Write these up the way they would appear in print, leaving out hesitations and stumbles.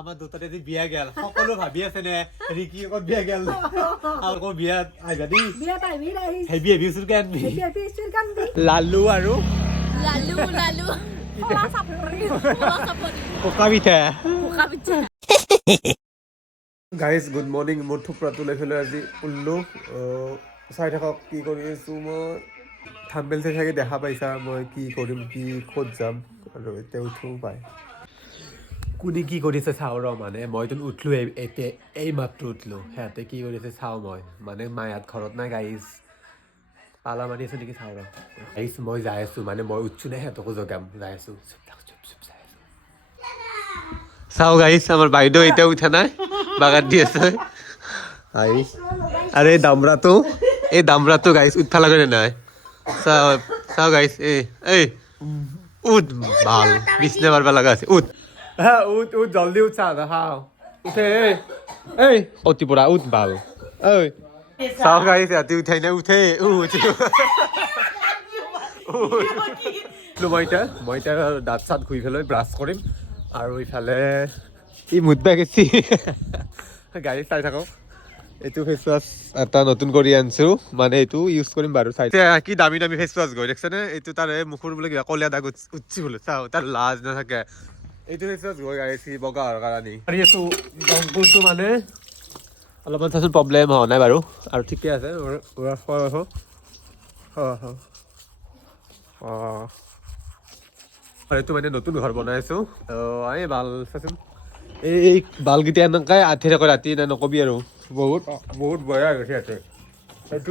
আমাৰ দুটাতে যে বিয়া গেল সকলো ভাবি আছে নে ৰিকি ক'ত বিয়া গেল আৰু ক'ত বিয়াত আহিবা দেই বিয়াত আহিবি হেভি হেভি চুৰ কান লালু আৰু লালু পলা চাপৰি পকা পিঠা গাইজ গুড মৰ্ণিং মোৰ থুপৰাটো লৈ পেলাই আজি উল্লো চাই থাকক কি কৰি আছোঁ মই থাম্বেল চাই চাগে দেখা পাইছা মই কি কৰিম কি ক'ত যাম আৰু এতিয়া উঠো পাই কোনে কি কৰিছে চাওঁ ৰ মানে মইতো উঠলোঁ এতিয়া এই মাত্ৰ উঠলোঁ সিহঁতে কি কৰিছে চাওঁ মই মানে মায়াত ঘৰত নাই গাইজ পালা মাৰি আছোঁ নেকি চাওঁ ৰ গাইজ মই যাই আছোঁ মানে মই উঠছোঁ নে সিহঁতকো জগাম যাই আছোঁ চাওঁ গাইজ আমাৰ বাইদেউ এতিয়া উঠা নাই বাগান দি আছে আৰু এই দামৰাটো গাইজ উঠা লাগে নে নাই চাওঁ গাইজ এই উঠ ভাল বিছনা মাৰিব লগা আছে উঠ উঠ জলদি উঠ চাওঁ খাওঁ উঠে এই অতি পৰা উঠ ভাল ঐ চাওঁ গাইজ ৰাতি উঠাই নাই উঠে মই এতিয়া দাঁত চাত ঘূৰি পেলাই ব্ৰাছ কৰিম আৰু ইফালে ই মুদবা গেছি গাড়ী চাই থাকক এইটো ফেচ ৱাছ এটা নতুন কৰি আনিছোঁ মানে এইটো ইউজ কৰিম বাৰু চাই কি দামী দামী ফেচ ৱাছ গৈ দেখিছেনে এইটো তাৰে মুখৰ বোলে কিবা কলীয়া দাগ উঠছি বোলে চাওঁ তাৰ লাজ নাথাকে এইটো ফেচ ৱাছ গৈ গাড়ী বগা হোৱাৰ কাৰণে কৰি আছোঁ জংকুলটো মানে অলপমান চাচোন প্ৰব্লেম হোৱা নাই বাৰু আৰু ঠিকে আছে এইটো মানে নতুন ঘৰ বনাই আছোঁ এই ভাল চাচোন এই বালকেইটা এনেকৈ আঠি থাকে ৰাতি নকবি আৰু বহুত বেয়া হৈ গৈছে ইয়াতে সেইটো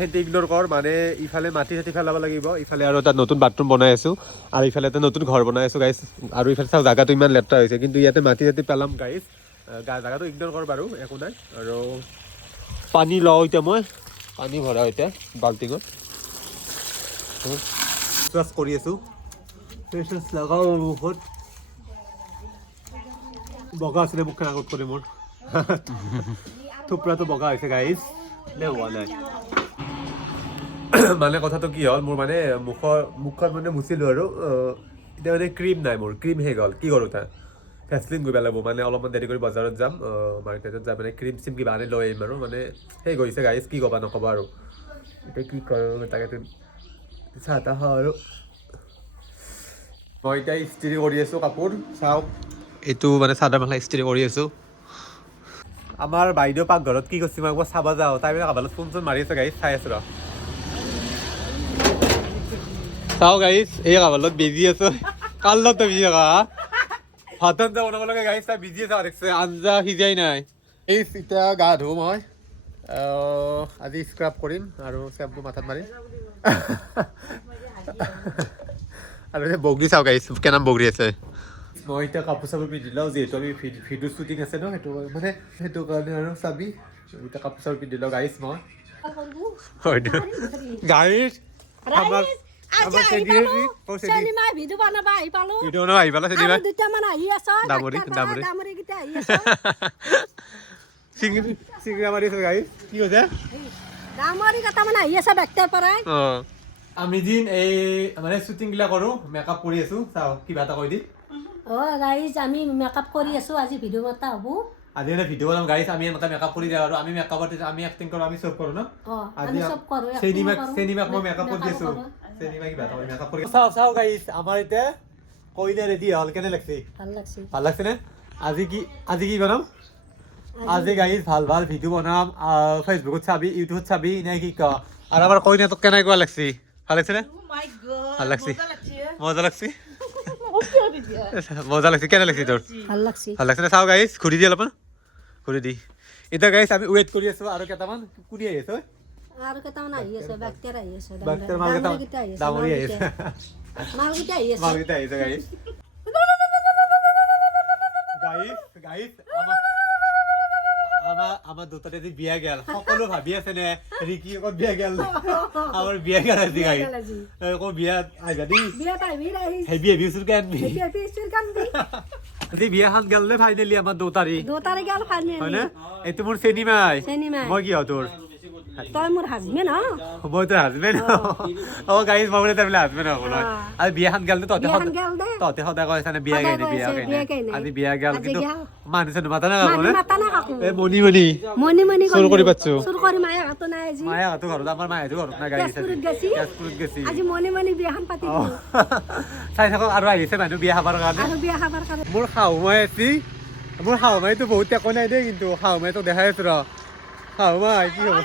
সেইটো ইগন'ৰ কৰ মানে ইফালে মাটি চাটি পেলাব লাগিব ইফালে আৰু এটা নতুন বাথৰুম বনাই আছোঁ আৰু ইফালে এটা নতুন ঘৰ বনাই আছোঁ গাইজ আৰু ইফালে চাওঁ জাগাটো ইমান লেতেৰা হৈছে কিন্তু ইয়াতে মাটি চাটি পেলাম গাইজ জাগাটো ইগন'ৰ কৰ বাৰু একো নাই আৰু পানী লওঁ এতিয়া মই পানী ভৰাওঁ এতিয়া বাল্টিঙত ফেচ কৰি আছোঁ ফেচ লগাওঁ মুখত বগা আছিলে মুখখন আগত কৰি মোৰ থুপৰাটো বগা হৈছে গাইজ নে হোৱা নাই মানে কথাটো কি হ'ল মোৰ মানে মুখখন মানে মুচিলোঁ আৰু এতিয়া মানে ক্ৰীম নাই মোৰ ক্ৰীম শেষ হ'ল কি কৰোঁ তাৰ ভেচলিন গৈ পেলাব মানে অলপমান দেৰি কৰি বজাৰত যাম মাৰ্কেটত যাই মানে ক্ৰীম চিম কিবা আনি লৈ আহিম আৰু মানে সেই গৈছে গাইজ কি ক'বা নক'বা আৰু এতিয়া কি কৰোঁ তাকে চাহ তাহ খাওঁ আৰু মই এতিয়া ইস্ত্ৰি কৰি আছোঁ কাপোৰ চাওক এইটো মানে চাদৰ মেখেলা ইস্ত্ৰি কৰি আছোঁ আমাৰ বাইদেউ পাকঘৰত কি কৰিছে মই একবাৰ চাব যাওঁ তাই মানে কাবালত ফোন চোন মাৰি আছে গাইজ চাই আছোঁ ৰ চাওঁ গাইজ এই কাবালত বিজি আছোঁ কাৰ লগত তই বিজি থাকা ভাত আঞ্জা বনাব লাগে গাইজ তাই বিজি আছে দেখিছে আঞ্জা সিজাই নাই এই এতিয়া গা ধুওঁ মই আজি স্ক্ৰাব কৰিম আৰু চেম্পু মাথাত মাৰিম আৰু বগৰী চাওঁ গাইজ কেনাম বগৰী আছে মই এতিয়া কাপোৰ চাপোৰ পিন্ধি লওঁ যিহেতু আমি ভিডিঅ' শ্বুটিং আছে ন সেইটো কাৰণে আৰু চাবি এতিয়া কাপোৰ চাপোৰ পিন্ধি লওঁ গাইজ মই গাইজ চিংৰা মাৰি আছে গাইজ কি কৈছে আমি দিন এই মানে শ্বুটিং গিলা কৰোঁ মেকআপ কৰি আছোঁ চাওঁ কিবা এটা কৈ দি গাইজ আমি মেকআপ কৰি আছোঁ আজি ভিডিঅ' এটা হ'ব আজি এটা ভিডিঅ' বনাম গাইজ আমি এনেকৈ মেকআপ কৰি যাওঁ আৰু আমি মেকআপত আমি এক্টিং কৰোঁ আমি চব কৰোঁ ন আজি চেনিমাক মই মেকআপ কৰি আছোঁ চেনিমা কিবা এটা মেকআপ কৰি চাওঁ গাইজ আমাৰ এতিয়া কইনা ৰেডি হ'ল কেনে লাগছে ভাল লাগছে নে আজি কি বনাম আজি গাইজ ভাল ভিডিঅ' বনাম ফেচবুকত চাবি ইউটিউবত চাবি নে কি ক আৰু আমাৰ কইনাটোক কেনেকুৱা লাগছে ভাল লাগছে নে ভাল লাগছে মজা লাগছে মজা লাগছে কেনে লাগছে তোৰ ভাল লাগছে নে চাওঁ গাইজ ঘূৰি দি অলপমান ঘূৰি দি এতিয়া গাইজ আমি ৱেইট কৰি আছোঁ আৰু কেইটামান কুৰি আহি আছে আৰু কেইটামান আহি আছে বাক্তাৰ আহি আছে ডাঙৰি আহি আছে মালকেইটা আহিছে গাইজ আমাৰ দুটাতে যে বিয়া গেল সকলো ভাবি আছে নে ৰিকি ক'ত বিয়া গেল আমাৰ বিয়া গেল আজি গাইজ ক'ত বিয়াত আহিবা দেই হেভি হেভি চুৰ কানবি আজি বিয়াখন গেল নে ফাইনেলি আমাৰ 2 তাৰিখ গেল ফাইনেলি হয়নে এইটো মোৰ চেনিমাই মই কি হয় তোৰ তই মোৰ হাজবেণ্ড মই তোৰ হাজবেণ্ড গাইজ মই বোলে তাৰ বোলে হাজবেণ্ড হ'ব নহয় আৰু বিয়াখন গেল তহঁতে সদায় কৈছা নে বিয়া গাই বিয়া আজি বিয়া গেল কিন্তু মানুহ চানুহ মাতা না এই মণি চুৰ কৰি পাচ্ছো মায়ে হাতো ঘৰত আমাৰ মায়ে ঘৰত না গাড়ী তেজপুৰত গেছি চাই থাকক আৰু আহিছে মানুহ বিয়া খাবৰ কাৰণে মোৰ শাহু মাই আছি মোৰ শাহু মাইতো বহুত টেক নাই দেই কিন্তু শাহু মাইতো দেখাই আছো ৰ শাহু মাই কি হ'ব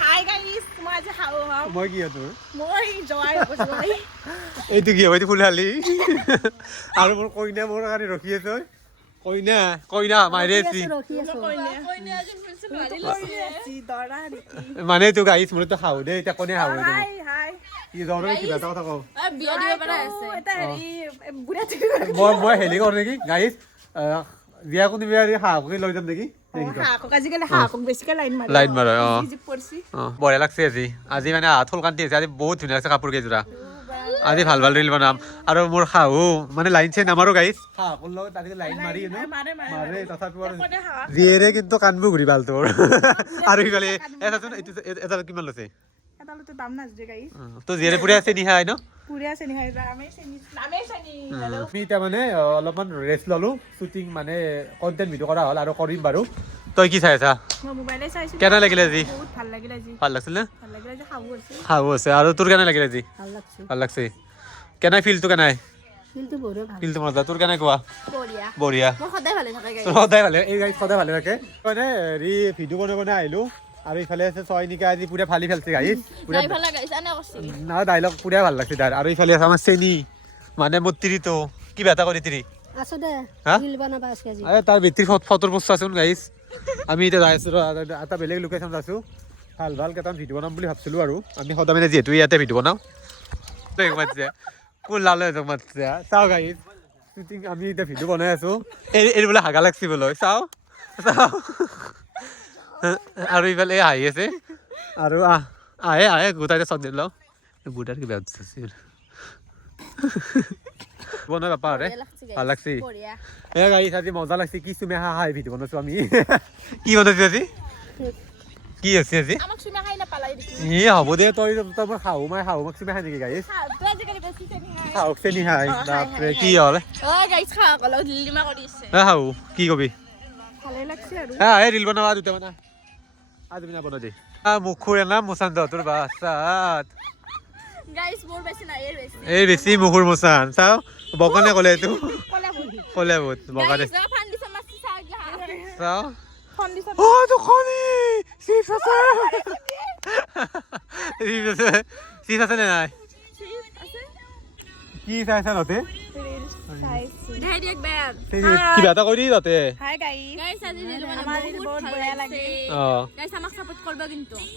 মই কি তোৰ এইটো কি হ'ব এইটো ফুলহালি আৰু মোৰ কইনা মোৰ কাৰণে ৰখি আছে কইনা মাৰি আছি মানে তোক আহিছ মোৰতো শাহু দেই এতিয়া কোনে শাহু কি জ্বৰ কিবা এটা কথা কওঁ মই হেৰি কৰোঁ নেকি গাইছ বিয়া কোনে বিয়া শাহুকে লৈ যাম নেকি লাইন মাৰে বঢ়িয়া লাগছে আজি মানে থল কান্তি আছে আজি বহুত ধুনীয়া আছে কাপোৰ কেইযোৰা আজি ভাল ৰিল বনাম আৰু মোৰ শাহু মানে লাইন চাইন আমাৰো গাইছ শাহুৰ লগত আজি লাইন মাৰি মাৰে তথাপিও জীয়েৰে কিন্তু কাণবোৰ ঘূৰি ভাল তোৰ আৰু ইফালে এটাচোন এইটো এটা কিমান লৈছে তো জীয়েৰে পুৰা চেনি খাই ন আমি এতিয়া মানে অলপমান ৰেষ্ট ল'লো শ্বুটিং মানে কণ্টেণ্ট ভিডিঅ' কৰা হ'ল আৰু কৰিম বাৰু তই কি চাই আছা কেনে লাগিলে আজি ভাল লাগিছিল নে খাব আছে আৰু তোৰ কেনে লাগিলে আজি ভাল লাগছে কেনে ফিলটো কেনে ফিলটো মজা তোৰ কেনে কোৱা বঢ়িয়া সদায় ভালে এই গাড়ীত সদায় ভালে থাকে মানে হেৰি ভিডিঅ' বনাই আহিলো আৰু ইফালে আছে ছয়নিকা আজি পুৰা ফালি ফেলছে গাড়ীত না ডাইলগ পুৰা ভাল লাগছে তাৰ আৰু ইফালে আছে আমাৰ চেনি মানে মোৰ তিৰিটো কিবা এটা কৰি তিৰি তাৰ বেটিৰ ফটোৰ পোষ্ট আছোন গাইছ আমি এতিয়া যাই আছো এটা বেলেগ লোকেশ্যন আছো ভাল কেইটামান ভিডিঅ' বনাম বুলি ভাবছিলো আৰু আমি সদায় মানে যিহেতু ইয়াতে ভিডিঅ' বনাওঁ মাতিছে কোন লালে মাতিছে চাওঁ গাইছ শ্বুটিং আমি এতিয়া ভিডিঅ' বনাই আছো এই বোলে হাগা লাগছি বোলে চাওঁ আৰু ইফালে হাঁহি আছে আৰু আহে গোটাই চব দিল বুটাৰ কিবা বনাই বাপা আৰে ভাল লাগছি এ গাইছ আজি মজা লাগছে কি চুমে হাঁহি ভিডিঅ' বনাইছো আমি কি বনাইছো আজি কি আছে আজি হ'ব দে তই মোৰ শাহু মাক চুমে খাই নেকি গাইছ শাহুক চেনি খাই বাপৰে কি হ'ল শাহু কি কবি ৰিল বনাবা দুটা মানে আজি বিনা বনাই দে মুখুৰ নাম মুচান তোৰ বাচাত এই বেছি মুখুৰ মুচান চাও বকনে ক'লে এইটো ক'লে বহুত বকানে চাও চিপছ আছে নে নাই কি চাইছা নতে কিবা এটা কৰি দি তাতে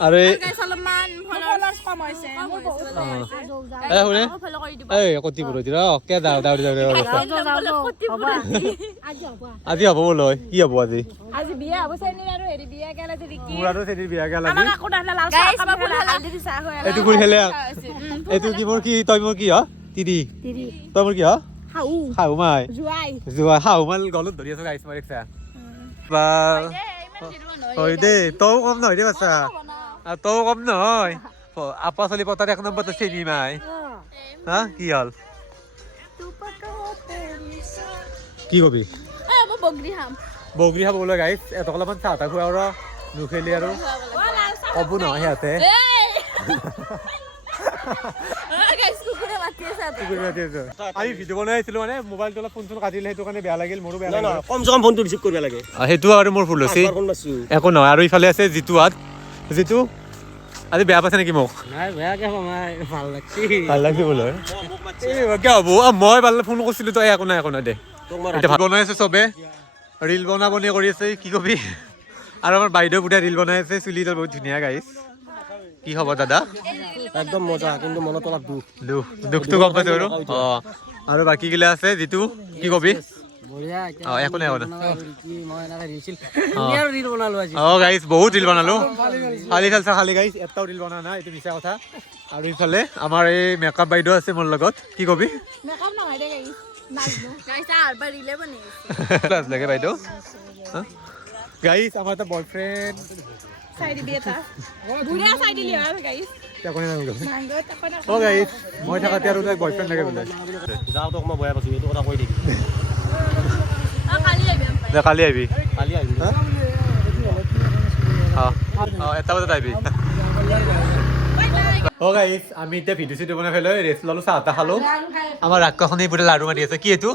আৰু আজি হ'ব বোলে কি হ'ব আজি এইটো কৰি খেলে এইটো কি মোৰ কি তই মোৰ কি তিৰি তই মোৰ কি শাহু মাই যোৱা শাহু মাল গলত ধৰি আছো গাইছ মই দেখছা বা হয় দেই তও কম নহয় দেই বাচ্চা তও কম নহয় আপা চলি পতাৰ 1 নম্বৰটো চেনি মাই হা কি হ'ল কি কবি বগৰী খাব বোলে গাইছ এটক অলপমান চাহ তাহ খোৱা আৰু নুখেলি আৰু ক'ব নহয় সিহঁতে আমি ভিডিঅ' বনাই আছিলো মানে মোবাইলটো অলপ ফোন কাটিলে সেইটো কাৰণে বেয়া লাগিল মোৰো বেয়া লাগিল কমচে কম ফোনটো ৰিচিভ কৰিব লাগে সেইটো আৰু মোৰ ভুল হৈছে একো নহয় আৰু ইফালে আছে জিতু আজি বেয়া পাইছে নেকি মোক ভাল লাগছে বোলে কিয় হ'ব মই ভাল ফোন কৰিছিলো তই একো নাই দে এতিয়া ভাত বনাই আছে চবে ৰিল বনাবনি কৰি আছে কি কবি আৰু আমাৰ বাইদেউ বুঢ়া ৰিল বনাই আছে চুলিটো বহুত ধুনীয়া গাইছ কি হ'ব দাদা একদম মজা কিন্তু মনত অলপ দুখটো গম পাইছো আৰু বাকী গিলা আছে যিটো কি কবি একো নাই গাইছ বহুত ৰিল বনালো খালি গাইছ এটাও ৰিল বনা নাই এইটো মিছা কথা আৰু ইফালে আমাৰ এই মেকআপ বাইদেউ আছে মোৰ লগত কি কবি লাগে বাইদেউ গাইছ আমাৰ এটা বয়ফ্ৰেণ্ড চাই দিবি এটা বুঢ়া চাই দিলি আৰু গাইছ তাকনি নাম গ'ল মাংগো তাকনা অ গাইছ মই থাকাতে আৰু তাই বয়ফ্ৰেণ্ড লাগে বোলে যাওঁ তোক মই বয়া পাইছোঁ এইটো কথা কৈ দিবি কালি আহিবি কালি আহিবি এটা বজাত আহিবি অ গাইছ আমি এতিয়া ভিডিঅ' চিডিঅ' বনাই পেলাই ৰেষ্ট ল'লোঁ চাহ তাহ খালোঁ আমাৰ ৰাক্ষসনী পুৰা লাডু মাৰি আছে কি এইটো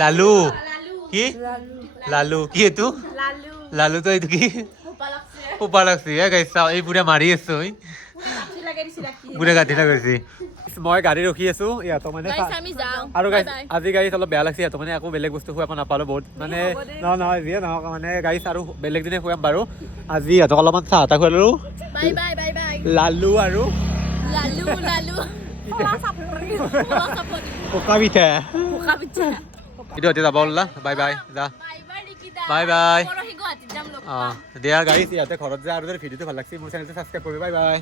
লালু কি লালু কি এইটো লালু তো এইটো কি উপা লাগছে গাইছ চাওঁ এই পুৰা মাৰি আছো পুৰা গাঁঠি লাগাইছে মই গাড়ী ৰখি আছো ইহঁতক মানে আৰু গাইছ আজি গাড়ী অলপ বেয়া লাগছে ইহঁতক মানে একো বেলেগ বস্তু খুৱাব নাপালোঁ বহুত মানে নহয় যিয়ে নহওক মানে গাড়ী আৰু বেলেগ দিনে খুৱাম বাৰু আজি ইহঁতক অলপমান চাহ তাহ খুৱালোঁ লালু আৰু পকা পিঠা এইটো এতিয়া যাব ওলা বাই বাই যা বাই বাই দিয়া গাড়ী ইয়াতে ঘৰত যায় আৰু ভিডিঅ'টো ভাল লাগছে মোৰ চেনেলটো ছাবস্ক্ৰাইব কৰিবি বাই বাই